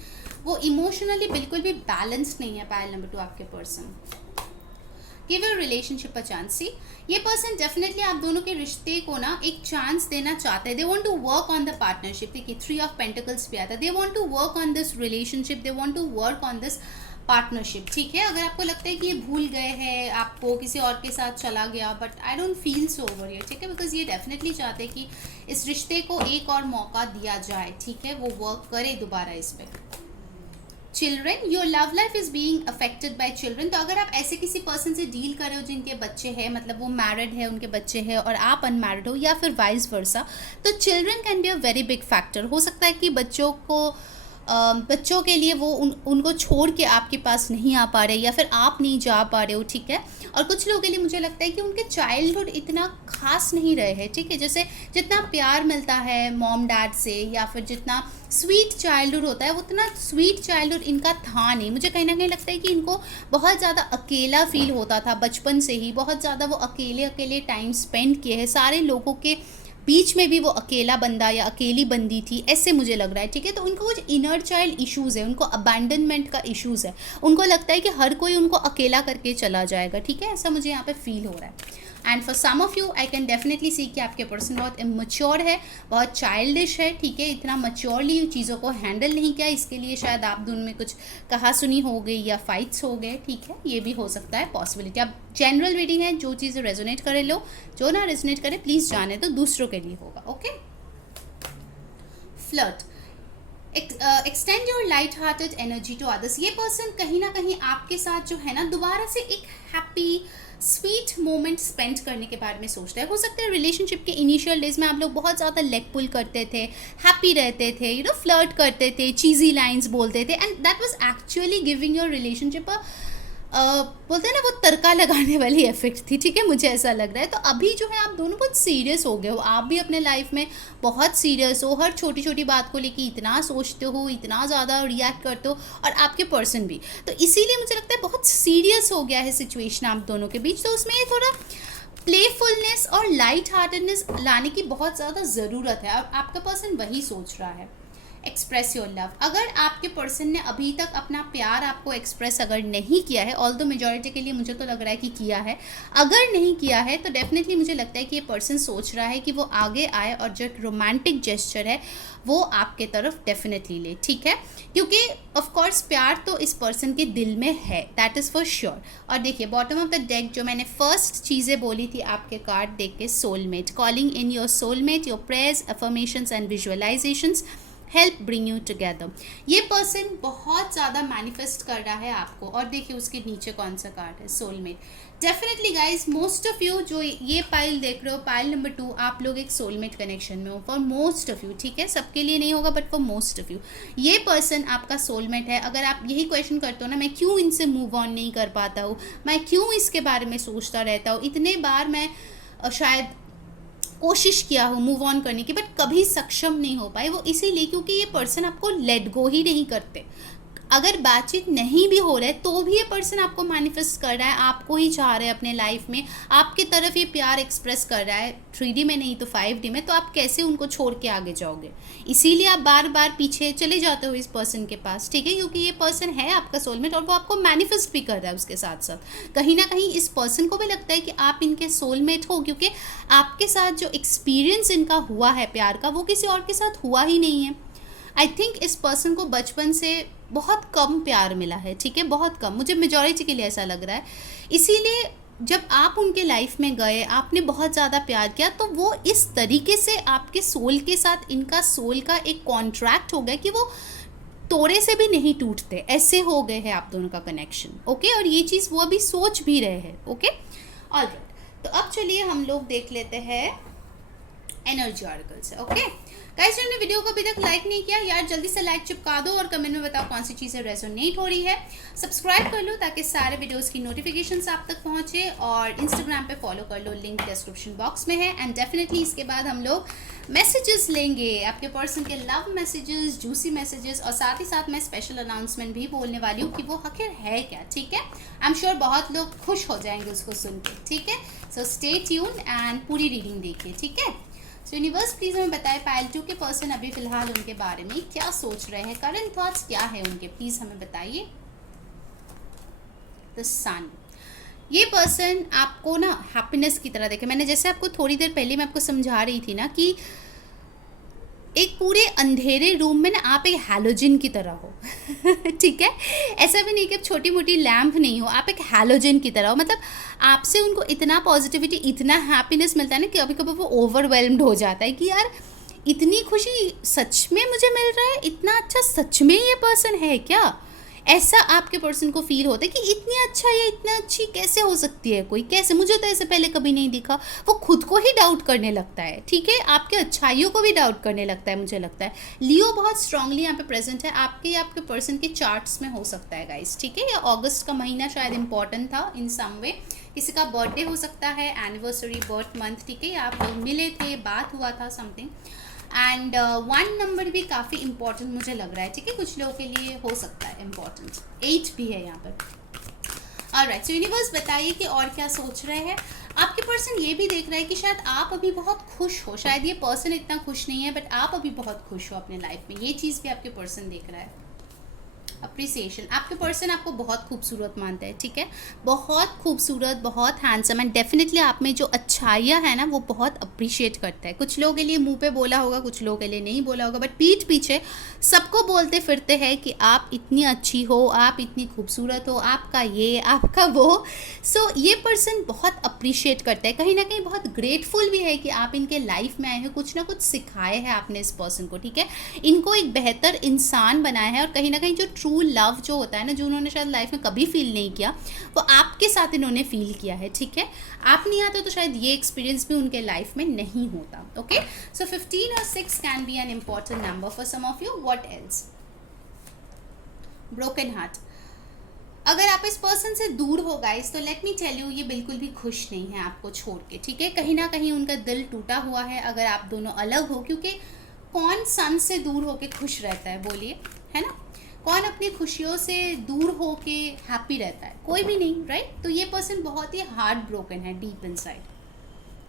वो इमोशनली बिल्कुल भी बैलेंस्ड नहीं है। पायल नंबर 2 आपके person. Give your relationship a chance. See, ये पर्सन डेफिनेटली आप दोनों के रिश्ते को ना एक चांस देना चाहते हैं। They want to work on the partnership. देखिए 3 ऑफ पेंटिकल्स भी आता है। They want to work on this relationship, they want to work on this partnership. ठीक है, अगर आपको लगता है कि ये भूल गए हैं आपको, किसी और के साथ चला गया, but I don't feel so over here. ठीक है, बिकॉज ये डेफिनेटली चाहते हैं कि इस रिश्ते को एक और मौका दिया जाए। ठीक है, वो वर्क करे दोबारा इस पर। Children, your love life is being affected by children. तो अगर आप ऐसे किसी पर्सन से डील कर रहे हो जिनके बच्चे हैं, मतलब वो मैरिड है, उनके बच्चे हैं और आप अनमैरिड हो, या फिर वाइस वर्सा, तो children can be a very big factor. हो सकता है कि बच्चों के लिए वो उनको छोड़ के आपके पास नहीं आ पा रहे, या फिर आप नहीं जा पा रहे हो। ठीक है, और कुछ लोगों के लिए मुझे लगता है कि उनके चाइल्डहुड इतना खास नहीं रहे हैं। ठीक है, जैसे जितना प्यार मिलता है मॉम डैड से, या फिर जितना स्वीट चाइल्डहुड होता है, उतना स्वीट चाइल्डहुड इनका था नहीं। मुझे कहीं ना कहीं लगता है कि इनको बहुत ज़्यादा अकेला फील होता था बचपन से ही। बहुत ज़्यादा वो अकेले टाइम स्पेंड किए हैं, सारे लोगों के बीच में भी वो अकेला बंदा या अकेली बंदी थी, ऐसे मुझे लग रहा है। ठीक है, तो उनको कुछ इनर चाइल्ड इश्यूज़ है, उनको अबैंडनमेंट का इश्यूज़ है। उनको लगता है कि हर कोई उनको अकेला करके चला जाएगा। ठीक है, ऐसा मुझे यहाँ पे फील हो रहा है। And for some of you I can definitely see कि आपके पर्सन बहुत इमेच्योर है, बहुत चाइल्डिश है। ठीक है, इतना मच्योरली चीज़ों को हैंडल नहीं किया, इसके लिए शायद आप दोनों में कुछ कहा सुनी हो गई या फाइट्स हो गए। ठीक है, ये भी हो सकता है पॉसिबिलिटी। अब जनरल रीडिंग है, जो चीज़ें रेजोनेट करे लो, जो ना रेजोनेट करे प्लीज़ जाने तो दूसरों के लिए होगा। Okay. Flirt, extend your light hearted energy to others. ये पर्सन कहीं ना कहीं आपके साथ जो है ना दोबारा से एक हैप्पी स्वीट मोमेंट स्पेंड करने के बारे में सोचता है। हो सकता है रिलेशनशिप के इनिशियल डेज में आप लोग बहुत ज़्यादा लेग पुल करते थे, हैप्पी रहते थे, फ्लर्ट करते थे, चीज़ी लाइंस बोलते थे, and that was actually giving your relationship बोलते हैं ना वो तड़का लगाने वाली इफेक्ट थी। ठीक है, मुझे ऐसा लग रहा है। तो अभी जो है आप दोनों बहुत सीरियस हो गए हो, आप भी अपने लाइफ में बहुत सीरियस हो, हर छोटी छोटी बात को लेके इतना सोचते हो, इतना ज़्यादा रिएक्ट करते हो, और आपके पर्सन भी। तो इसीलिए मुझे लगता है बहुत सीरियस हो गया है सिचुएशन आप दोनों के बीच। तो उसमें थोड़ा प्लेफुलनेस और लाइट हार्टेडनेस लाने की बहुत ज़्यादा ज़रूरत है, और आपका पर्सन वही सोच रहा है। Express your love. अगर आपके पर्सन ने अभी तक अपना प्यार आपको एक्सप्रेस अगर नहीं किया है, ऑल्दो मेजॉरिटी के लिए मुझे तो लग रहा है कि किया है, अगर नहीं किया है तो डेफिनेटली मुझे लगता है कि ये पर्सन सोच रहा है कि वो आगे आए और जो रोमांटिक जेस्चर है वो आपके तरफ डेफिनेटली ले। ठीक है, क्योंकि ऑफ कोर्स प्यार तो इस पर्सन के दिल में है, दैट इज़ फॉर श्योर। और देखिए बॉटम ऑफ द डेक जो मैंने फर्स्ट चीज़ें बोली थी आपके कार्ड देख के, soulmate, calling in your soulmate, your prayers, affirmations and visualisations help bring you together. ये पर्सन बहुत ज़्यादा मैनिफेस्ट कर रहा है आपको। और देखिए उसके नीचे कौन सा कार्ड है, soulmate. Definitely guys, most of you जो ये पाइल देख रहे हो, पाइल नंबर 2, आप लोग एक सोलमेट कनेक्शन में हो, फॉर मोस्ट ऑफ यू। ठीक है, सबके लिए नहीं होगा but for most of you ये पर्सन आपका सोलमेट है। अगर आप यही क्वेश्चन करते हो ना, मैं क्यों इनसे मूव ऑन नहीं कर पाता हूँ, मैं क्यों इसके बारे में सोचता रहता हूँ, इतने बार मैं शायद कोशिश किया हो मूव ऑन करने की बट कभी सक्षम नहीं हो पाए, वो इसीलिए क्योंकि ये पर्सन आपको लेट गो ही नहीं करते। अगर बातचीत नहीं भी हो रहा है तो भी ये पर्सन आपको मैनिफेस्ट कर रहा है, आपको ही चाह रहे हैं अपने लाइफ में, आपके तरफ ये प्यार एक्सप्रेस कर रहा है, 3D में नहीं तो 5D में। तो आप कैसे उनको छोड़ के आगे जाओगे, इसीलिए आप बार बार पीछे चले जाते हो इस पर्सन के पास। ठीक है, क्योंकि ये पर्सन है आपका सोलमेट और वो आपको मैनिफेस्ट भी कर रहा है। उसके साथ साथ कहीं ना कहीं इस पर्सन को भी लगता है कि आप इनके सोलमेट हो, क्योंकि आपके साथ जो एक्सपीरियंस इनका हुआ है प्यार का वो किसी और के साथ हुआ ही नहीं है। आई थिंक इस पर्सन को बचपन से बहुत कम प्यार मिला है। ठीक है, बहुत कम, मुझे मेजॉरिटी के लिए ऐसा लग रहा है। इसीलिए जब आप उनके लाइफ में गए, आपने बहुत ज़्यादा प्यार किया, तो वो इस तरीके से आपके सोल के साथ, इनका सोल का एक कॉन्ट्रैक्ट हो गया कि वो तोड़े से भी नहीं टूटते, ऐसे हो गए हैं आप दोनों का कनेक्शन। ओके, और ये चीज़ वो अभी सोच भी रहे हैं। ओके, ऑलराइट, तो अब चलिए हम लोग देख लेते हैं एनर्जी ऑर्कल्स। ओके गाइस, जिन्होंने वीडियो को अभी तक लाइक नहीं किया यार, जल्दी से लाइक चिपका दो और कमेंट में बताओ कौन सी चीज़ें रेजोनेट हो रही है। सब्सक्राइब कर लो ताकि सारे वीडियोस की नोटिफिकेशंस आप तक पहुंचे, और इंस्टाग्राम पे फॉलो कर लो, लिंक डिस्क्रिप्शन बॉक्स में है। एंड डेफिनेटली इसके बाद हम लोग मैसेजेस लेंगे, आपके पर्सन के लव मैसेजेस, जूसी मैसेजेस, और साथ ही साथ मैं स्पेशल अनाउंसमेंट भी बोलने वाली हूँ कि वो आखिर है क्या। ठीक है, आई एम श्योर बहुत लोग खुश हो जाएंगे उसको सुन के। ठीक है, सो स्टे ट्यून्ड एंड पूरी रीडिंग देखिए। ठीक है, सो यूनिवर्स प्लीज हमें बताए पायल 2 के पर्सन अभी फिलहाल उनके बारे में क्या सोच रहे हैं, करंट थॉट्स क्या है उनके, प्लीज हमें बताइए। द सन, ये पर्सन आपको ना हैप्पीनेस की तरह देखे। मैंने जैसे आपको थोड़ी देर पहले मैं आपको समझा रही थी ना कि एक पूरे अंधेरे रूम में ना आप एक हैलोजन की तरह हो ठीक है, ऐसा भी नहीं कि आप छोटी मोटी लैम्प नहीं हो, आप एक हैलोजन की तरह हो। मतलब आपसे उनको इतना पॉजिटिविटी, इतना हैप्पीनेस मिलता है ना कि कभी कभी वो ओवरवेल्म्ड हो जाता है कि यार इतनी खुशी सच में मुझे मिल रहा है, इतना अच्छा सच में ये पर्सन है क्या, ऐसा आपके पर्सन को फील होता है कि इतनी अच्छा या इतना अच्छी कैसे हो सकती है कोई, कैसे, मुझे तो ऐसे पहले कभी नहीं दिखा। वो खुद को ही डाउट करने लगता है, ठीक है, आपके अच्छाइयों को भी डाउट करने लगता है। मुझे लगता है लियो बहुत स्ट्रांगली यहाँ पे प्रेजेंट है आपके पर्सन के चार्ट्स में, हो सकता है गाइस, ठीक है। या अगस्त का महीना शायद इंपॉर्टेंट था इन सम वे, किसी का बर्थडे हो सकता है, एनिवर्सरी, बर्थ मंथ, ठीक है, या आप मिले थे, बात हुआ था, समथिंग। एंड 1 नंबर भी काफ़ी इंपॉर्टेंट मुझे लग रहा है, ठीक है, कुछ लोगों के लिए हो सकता है इंपॉर्टेंट। 8 भी है यहाँ पर। ऑलराइट, सो यूनिवर्स बताइए कि और क्या सोच रहे हैं आपके पर्सन। ये भी देख रहा है कि शायद आप अभी बहुत खुश हो, शायद ये पर्सन इतना खुश नहीं है बट आप अभी बहुत खुश हो अपने लाइफ में, ये चीज़ भी आपके पर्सन देख रहा है। अप्रिसिएशन, आपके पर्सन आपको बहुत खूबसूरत मानते हैं, ठीक है, बहुत खूबसूरत, बहुत हैंडसम, एंड डेफिनेटली आप में जो अच्छाइयाँ है ना वो बहुत अप्रिशिएट करता है। कुछ लोगों के लिए मुंह पे बोला होगा, कुछ लोगों के लिए नहीं बोला होगा, बट पीठ पीछे सबको बोलते फिरते हैं कि आप इतनी अच्छी हो, आप इतनी खूबसूरत हो, आपका ये, आपका वो। सो ये पर्सन बहुत अप्रिशिएट करता है, कहीं ना कहीं बहुत ग्रेटफुल भी है कि आप इनके लाइफ में आए हैं, कुछ ना कुछ सिखाए हैं आपने इस पर्सन को, ठीक है, इनको एक बेहतर इंसान बनाया है। और कहीं ना कहीं जो ट्रू लव जो होता है ना, जो उन्होंने शायद लाइफ में कभी फील नहीं किया, वो आपके साथ इन्होंने फील किया है, ठीक है। आप नहीं आते तो शायद ये एक्सपीरियंस भी उनके लाइफ में नहीं होता। ओके, सो 15 और 6 can be an important number for some of you. What else? Broken heart, अगर आप इस पर्सन से दूर हो गाइस तो लेट मी टेल यू, ये बिल्कुल भी खुश नहीं है आपको छोड़ के, ठीक है, कहीं ना कहीं उनका दिल टूटा हुआ है अगर आप दोनों अलग हो, क्योंकि कौन सन से दूर होके खुश रहता है, बोलिए, है ना, कौन अपनी खुशियों से दूर होके हैप्पी रहता है, कोई भी नहीं, राइट। तो ये पर्सन बहुत ही हार्ट ब्रोकन है deep inside.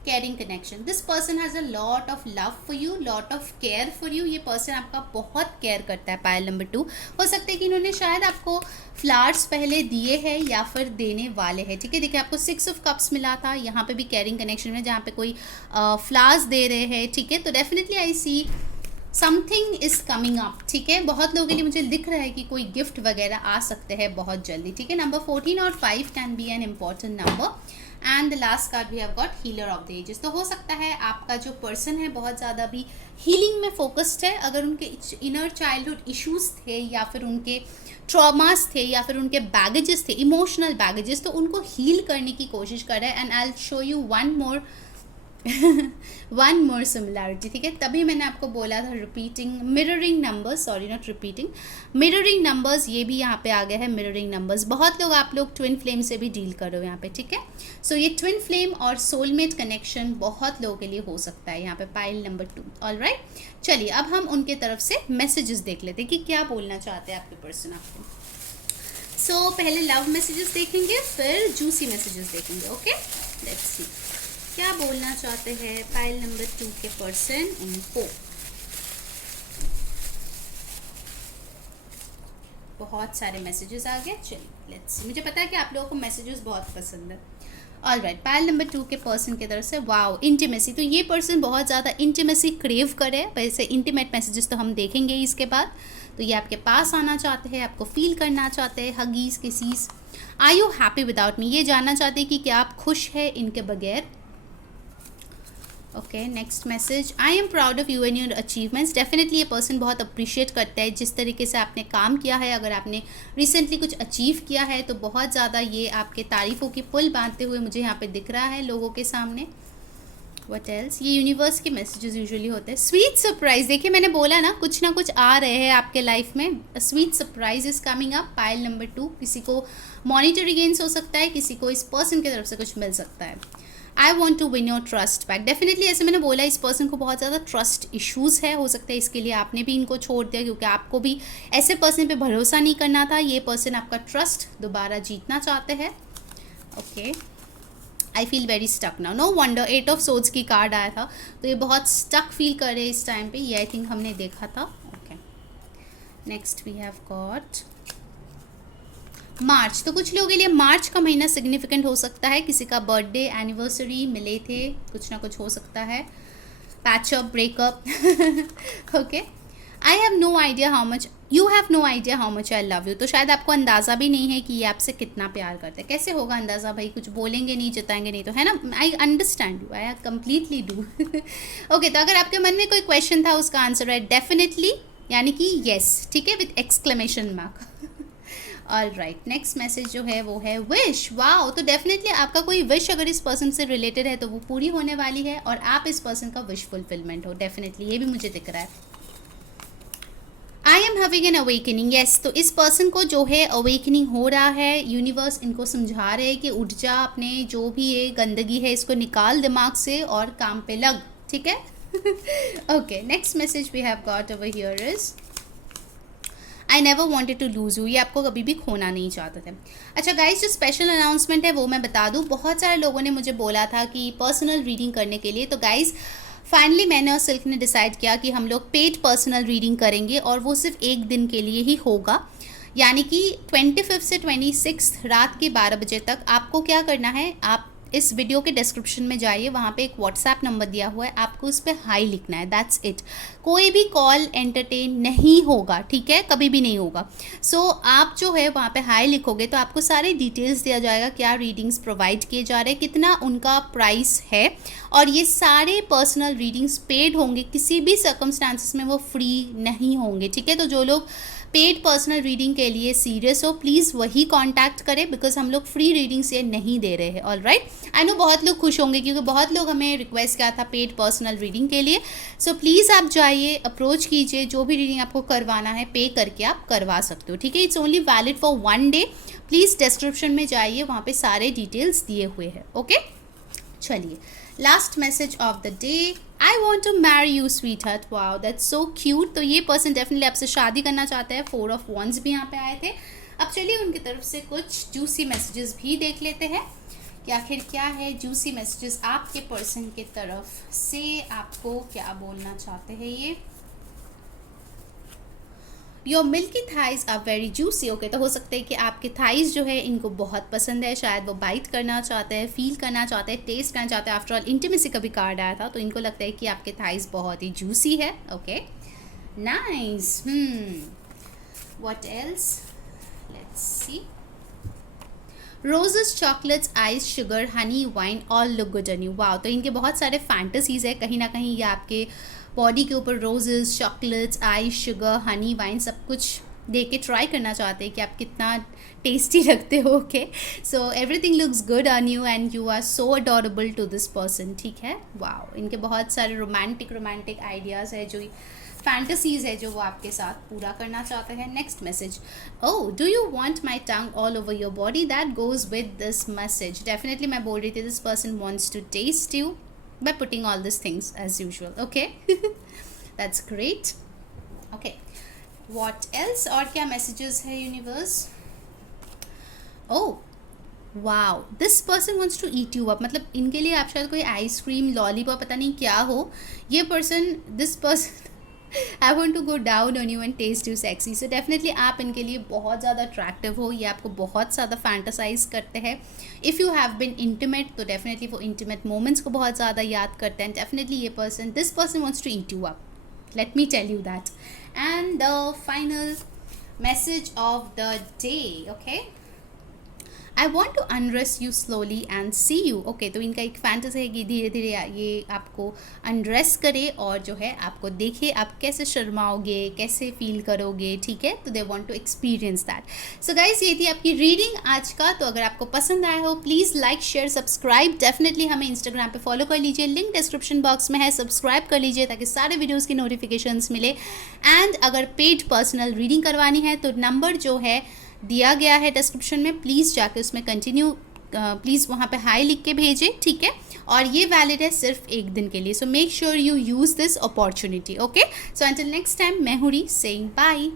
Caring connection, this person has a lot of love for you, lot of care for you, ये पर्सन आपका बहुत केयर करता है। पायल नंबर 2, हो सकता है कि इन्होंने शायद आपको फ्लावर्स पहले दिए हैं या फिर देने वाले हैं, ठीक है। देखिए आपको 6 ऑफ कप्स मिला था, यहाँ पे भी केयरिंग कनेक्शन में जहाँ पे कोई फ्लावर्स दे रहे हैं, ठीक है, तो definitely I see something is coming up, ठीक है। बहुत लोगों के लिए मुझे दिख रहा है कि कोई गिफ्ट वगैरह आ सकते हैं बहुत जल्दी, ठीक है। नंबर 14 और 5 can be an important number. And the last card we have got healer of the ages. तो हो सकता है आपका जो पर्सन है बहुत ज़्यादा भी हीलिंग में फोकस्ड है। अगर उनके इनर चाइल्डहुड इश्यूज थे या फिर उनके ट्रॉमास थे या फिर उनके बैगेजेस थे, इमोशनल बैगेजेस, तो उनको हील करने की कोशिश कर रहे हैं। And I will show you one more similarity, ठीक है, तभी मैंने आपको बोला था repeating, mirroring numbers, sorry not repeating, mirroring numbers, ये भी यहाँ पे आ गया है मिररिंग नंबर्स। बहुत लोग, आप लोग ट्विन फ्लेम से भी डील कर रहे हो यहाँ पे, ठीक है। सो ये ट्विन फ्लेम और सोलमेट कनेक्शन बहुत लोगों के लिए हो सकता है यहाँ पे, पाइल नंबर 2। ऑलराइट, चलिए अब हम उनके तरफ से मैसेजेस देख लेते हैं कि क्या बोलना चाहते हैं आपके पर्सन आपको। सो पहले लव मैसेजेस देखेंगे, फिर जूसी मैसेजेस देखेंगे। ओके, लेट्स सी क्या बोलना चाहते हैं पाइल नंबर 2 के पर्सन उनको। बहुत सारे मैसेजेस आ गए, चलिए लेट्स सी। मुझे पता है कि आप लोगों को मैसेजेस बहुत पसंद है। ऑलराइट, पाइल नंबर 2 के पर्सन की तरफ से वाओ इंटीमेसी, तो ये पर्सन बहुत ज़्यादा इंटीमेसी क्रेव करे। वैसे इंटीमेट मैसेजेस तो हम देखेंगे इसके बाद। तो ये आपके पास आना चाहते हैं, आपको फील करना चाहते हैं, huggies kissies. Are you happy without me, ये जानना चाहते हैं कि क्या आप खुश हैं इनके बगैर। Okay, next message, I am proud of you and your achievements. Definitely ये पर्सन बहुत अप्रिशिएट करता है जिस तरीके से आपने काम किया है। अगर आपने रिसेंटली कुछ अचीव किया है तो बहुत ज़्यादा ये आपके तारीफ़ों की पुल बांधते हुए मुझे यहाँ पे दिख रहा है लोगों के सामने। व्हाट एल्स, ये यूनिवर्स के मैसेजेस यूजुअली होते हैं। स्वीट सरप्राइज, देखिए मैंने बोला ना कुछ आ रहे हैं आपके लाइफ में। Sweet surprise is coming up, pile number 2। किसी को मॉनिटरी गेन्स हो सकता है, किसी को इस पर्सन की तरफ से कुछ मिल सकता है। I want to win your trust back, definitely ऐसे मैंने बोला इस पर्सन को बहुत ज़्यादा ट्रस्ट इश्यूज़ है। हो सकता है इसके लिए आपने भी इनको छोड़ दिया क्योंकि आपको भी ऐसे पर्सन पे भरोसा नहीं करना था। ये पर्सन आपका ट्रस्ट दोबारा जीतना चाहते हैं। Okay, I feel very stuck now, no wonder 8 of swords की कार्ड आया था, तो ये बहुत स्टक फील कर रहे हैं इस टाइम पे, ये आई थिंक हमने देखा था। Okay, next we have got March. तो कुछ लोगों के लिए मार्च का महीना सिग्निफिकेंट हो सकता है, किसी का बर्थडे, एनिवर्सरी, मिले थे, कुछ ना कुछ हो सकता है, patch up, breakup. Okay, I have no idea how much, you have no idea how much I love you. तो शायद आपको अंदाज़ा भी नहीं है कि ये आपसे कितना प्यार करते हैं। कैसे होगा अंदाज़ा भाई, कुछ बोलेंगे नहीं, जताएंगे नहीं, तो है ना। I understand you, I completely do. Okay, तो अगर आपके मन में कोई क्वेश्चन था, उसका आंसर है डेफिनेटली, यानी कि येस, ठीक है, with exclamation mark. All right, next message जो है वो है विश। वाओ, तो डेफिनेटली आपका कोई विश अगर इस पर्सन से रिलेटेड है तो वो पूरी होने वाली है, और आप इस पर्सन का विश फुलफिलमेंट हो, डेफिनेटली, ये भी मुझे दिख रहा है। I am having an awakening, yes, तो इस पर्सन को जो है अवेकनिंग हो रहा है, यूनिवर्स इनको समझा रहे हैं कि उठ जा, अपने जो भी ये गंदगी है इसको निकाल दिमाग से और काम पे लग, ठीक है। Okay, next message we have got over here is I never wanted to lose you, ये आपको कभी भी खोना नहीं चाहते थे। अच्छा गाइज, जो स्पेशल अनाउंसमेंट है वो मैं बता दूँ, बहुत सारे लोगों ने मुझे बोला था कि पर्सनल रीडिंग करने के लिए, तो गाइज फाइनली मैंने और सिल्क ने डिसाइड किया कि हम लोग पेड पर्सनल रीडिंग करेंगे, और वो सिर्फ एक दिन के लिए ही होगा, यानी कि 25 से 26 रात के 12 बजे तक। आपको क्या करना है, आप इस वीडियो के डिस्क्रिप्शन में जाइए, वहाँ पे एक व्हाट्सएप नंबर दिया हुआ है, आपको उस पर हाई लिखना है, दैट्स इट। कोई भी कॉल एंटरटेन नहीं होगा, ठीक है, कभी भी नहीं होगा। सो आप जो है वहाँ पे हाई लिखोगे तो आपको सारे डिटेल्स दिया जाएगा, क्या रीडिंग्स प्रोवाइड किए जा रहे हैं, कितना उनका प्राइस है, और ये सारे पर्सनल रीडिंग्स पेड होंगे, किसी भी सर्कमस्टांसिस में वो फ्री नहीं होंगे, ठीक है। तो जो लोग पेड पर्सनल रीडिंग के लिए सीरियस हो, प्लीज़ वही कांटेक्ट करें, बिकॉज हम लोग फ्री रीडिंग्स ये नहीं दे रहे हैं। ऑल राइट, आई नो बहुत लोग खुश होंगे क्योंकि बहुत लोग हमें रिक्वेस्ट किया था पेड पर्सनल रीडिंग के लिए। सो प्लीज़ आप जाइए, अप्रोच कीजिए, जो भी रीडिंग आपको करवाना है पे करके आप करवा सकते हो, ठीक है। It's only valid for 1 day. Please description में जाइए, वहाँ पे सारे डिटेल्स दिए हुए हैं। ओके, चलिए, last message of the day, I want to marry you sweetheart. Wow, that's so cute. तो ये पर्सन डेफिनेटली आपसे शादी करना चाहता है। 4 ऑफ वॉन्ड्स भी यहाँ पे आए थे। अब चलिए उनकी तरफ से कुछ जूसी मैसेजेस भी देख लेते हैं कि आखिर क्या है जूसी मैसेजेस आपके पर्सन के तरफ से, आपको क्या बोलना चाहते हैं ये। Your milky thighs are very juicy. Okay, तो हो सकता है कि आपके थाइज जो है इनको बहुत पसंद है, शायद वो बाइट करना चाहते हैं, फील करना चाहते हैं, टेस्ट करना चाहते हैं। आफ्टर ऑल इंटीमेसी का भी कार्ड आया था, तो इनको लगता है कि आपके थाइज बहुत ही जूसी है। Okay, nice. What else, let's see. Roses, chocolates, ice, sugar, Honey, wine, all look good on you. Wow, तो इनके बहुत सारे फैंटेसीज है, कहीं ना कहीं ये आपके बॉडी के ऊपर roses, chocolates, ice, sugar, Honey, wine सब कुछ दे के ट्राई करना चाहते हैं कि आप कितना टेस्टी लगते हो। Okay, so everything looks good on you and you are so adorable to this person, ठीक है। वाओ, इनके बहुत सारे रोमांटिक आइडियाज़ है, जो फैंटेसीज है जो वो आपके साथ पूरा करना चाहते हैं। Next message, oh do you want my tongue all over your body, that goes with this message. Definitely मैं बोल रही थी this person wants to taste you by putting all these things as usual. Okay, that's great. Okay, what else, और क्या messages है universe? Oh wow, this person wants to eat you up. मतलब इनके लिए आप शायद कोई आइसक्रीम, लॉलीपॉप, पता नहीं क्या हो, ये person, this person I want to go down on you and taste you sexy. So definitely आप इनके लिए बहुत ज़्यादा अट्रैक्टिव हो, ये आपको बहुत ज़्यादा फैंटासाइज करते हैं। If you have been intimate, तो डेफिनेटली वो इंटीमेट मोमेंट्स को बहुत ज़्यादा याद करते हैं। डेफिनेटली ये person, this person wants to eat you up, let me tell you that. And the final message of the day, okay, I want to undress you slowly and see you. Okay, तो इनका एक fantasy है कि धीरे धीरे ये आपको undress करे और जो है आपको देखे, आप कैसे शर्माओगे, कैसे फील करोगे, ठीक है। तो they want to experience that. So guys, ये थी आपकी रीडिंग आज का। तो अगर आपको पसंद आया हो, please like, share, subscribe. Definitely हमें इंस्टाग्राम पे फॉलो कर लीजिए, लिंक डिस्क्रिप्शन बॉक्स में है, सब्सक्राइब कर लीजिए ताकि सारे वीडियोज़ की नोटिफिकेशंस मिले। एंड अगर पेड पर्सनल रीडिंग करवानी है तो नंबर जो है दिया गया है डिस्क्रिप्शन में, प्लीज़ जाके उसमें कंटिन्यू, प्लीज़ वहाँ पे हाई लिख के भेजें, ठीक है। और ये वैलिड है सिर्फ एक दिन के लिए। So make sure you use this opportunity. Okay, so until next time, मैं हूँ री सेइंग बाय।